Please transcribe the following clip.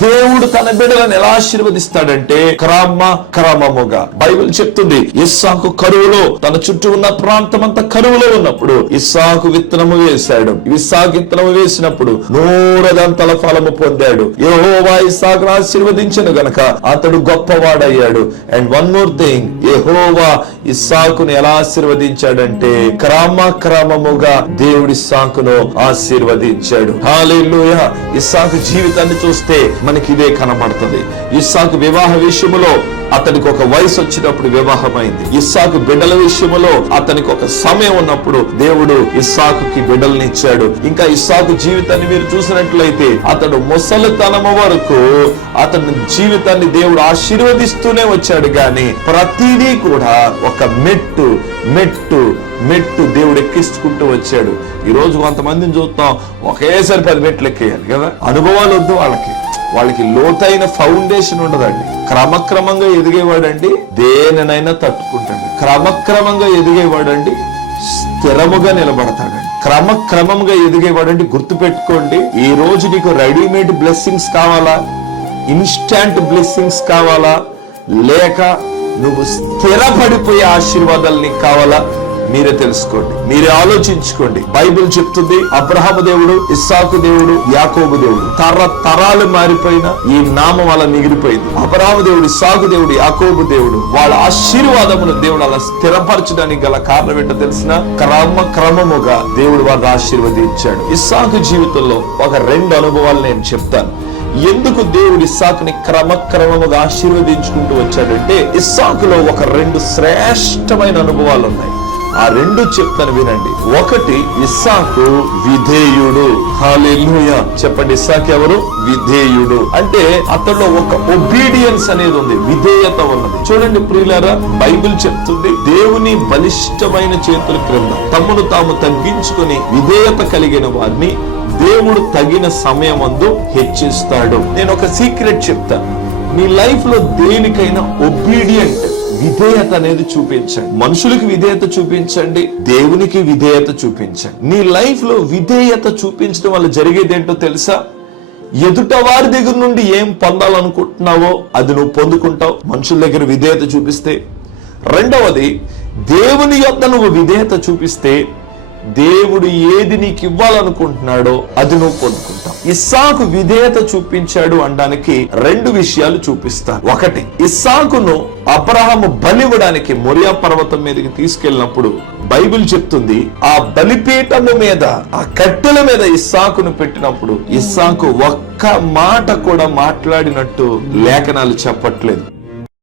దేవుడు తన బిడ్డలను ఎలా ఆశీర్వదిస్తాడంటే క్రమముగా. బైబిల్ చెప్తుంది ఇస్సాకు కరువులో, తన చుట్టూ ఉన్న ప్రాంతం అంతా కరువులో ఉన్నప్పుడు ఇస్సాకు విత్తనము వేశాడు. ఇస్సాకు విత్తనము వేసినప్పుడు 100 ఫలము పొందాడు. యెహోవా ఇస్సాకును ఆశీర్వదించెను గనక అతడు గొప్పవాడయ్యాడు. అండ్ వన్ మోర్ థింగ్, యెహోవా ఇస్సాకును ఎలా ఆశీర్వదించాడంటే క్రమముగా దేవుడి ఇస్సాకును ఆశీర్వదించాడు. హల్లెలూయా. ఇస్సాకు జీవితాన్ని చూస్తే మనకి ఇదే కనబడుతుంది. ఇస్సాకు వివాహ విషయములో అతనికి ఒక వయసు వచ్చినప్పుడు వివాహమైంది. ఇస్సాకు బిడ్డల విషయములో అతనికి ఒక సమయం ఉన్నప్పుడు దేవుడు ఇస్సాకుకి బిడ్డల్ని ఇచ్చాడు. ఇంకా ఇస్సాకు జీవితాన్ని మీరు చూసినట్లయితే అతడు ముసలితనము వరకు అతని జీవితాన్ని దేవుడు ఆశీర్వదిస్తూనే వచ్చాడు. గాని ప్రతిదీ కూడా ఒక మెట్టు దేవుడు ఎక్కించుకుంటూ వచ్చాడు. ఈ రోజు కొంతమందిని చూస్తాం, ఒకేసారి 10 మెట్లు ఎక్కేయాలి కదా. అనుభవాలు వద్దు వాళ్ళకి లోతైన ఫౌండేషన్ ఉండదండి. క్రమక్రమంగా ఎదిగేవాడండి దేనినైనా తట్టుకుంటాడు. క్రమక్రమంగా ఎదిగేవాడండి స్థిరముగా నిలబడతాడండి. క్రమక్రమంగా ఎదిగేవాడండి. గుర్తు పెట్టుకోండి, ఈ రోజు నీకు రెడీమేడ్ బ్లెస్సింగ్స్ కావాలా, ఇన్స్టాంట్ బ్లెస్సింగ్స్ కావాలా, లేక నువ్వు స్థిరపడిపోయే ఆశీర్వాదాలు నీకు కావాలా? మీరే తెలుసుకోండి, మీరే ఆలోచించుకోండి. బైబిల్ చెప్తుంది అబ్రహాము దేవుడు, ఇస్సాకు దేవుడు, యాకోబు దేవుడు, తరాలు మారిపోయిన ఈ నామం అలా మిగిలిపోయింది. అబ్రహాము దేవుడు, ఇస్సాకు దేవుడు, యాకోబు దేవుడు, వాళ్ళ ఆశీర్వాదమును దేవుడు అలా స్థిరపరచడానికి గల కారణం ఏంటో తెలిసిన క్రమముగా దేవుడు వారిని ఆశీర్వదించాడు. ఇస్సాకు జీవితంలో ఒక 2 అనుభవాలు నేను చెప్తాను. ఎందుకు దేవుడు ఇస్సాకుని క్రమముగా ఆశీర్వదించుకుంటూ వచ్చాడంటే ఇస్సాకులో ఒక 2 శ్రేష్టమైన అనుభవాలు ఉన్నాయి. ఆ 2 చెప్తాను వినండి. ఒకటి, ఇస్సాకు విధేయుడు. హల్లెలూయా. చెప్పండి, ఇస్సాకు ఎవరు? విధేయుడు. అంటే అతడిలో ఒక ఒబీడియన్స్ అనేది ఉంది, విధేయత ఉన్నది. చూడండి ప్రియులారా, బైబిల్ చెప్తుంది దేవుని బలిష్టమైన చేతుల క్రింద తమను తాము తగ్గించుకుని విధేయత కలిగిన వారిని దేవుడు తగిన సమయమందు హెచ్చిస్తాడు. నేను ఒక సీక్రెట్ చెప్తాను. మీ లైఫ్ లో దేనికైనా ఒబీడియంట్ విధేయత అనేది చూపించండి. మనుషులకి విధేయత చూపించండి, దేవునికి విధేయత చూపించండి. నీ లైఫ్ లో విధేయత చూపించడం వల్ల జరిగేది ఏంటో తెలుసా? ఎదుట వారి దగ్గర నుండి ఏం పొందాలనుకుంటున్నావో అది నువ్వు పొందుకుంటావు మనుషుల దగ్గర విధేయత చూపిస్తే. రెండవది, దేవుని యొద్ద నువ్వు విధేయత చూపిస్తే దేవుడు ఏది నీకు ఇవ్వాలనుకుంటున్నాడో అది నువ్వు పొందుకుంటావు. ఇస్సాకు విధేయత చూపించాడు అనడానికి 2 విషయాలు చూపిస్తాను. ఒకటి, ఇస్సాకును అబ్రహాము బలివ్వడానికి మొరియా పర్వతం మీదకి తీసుకెళ్ళినప్పుడు బైబిల్ చెప్తుంది ఆ బలిపీఠము మీద, ఆ కట్టెల మీద ఇస్సాకును పెట్టినప్పుడు ఇస్సాకు ఒక్క మాట కూడా మాట్లాడినట్టు లేఖనాలు చెప్పట్లేదు.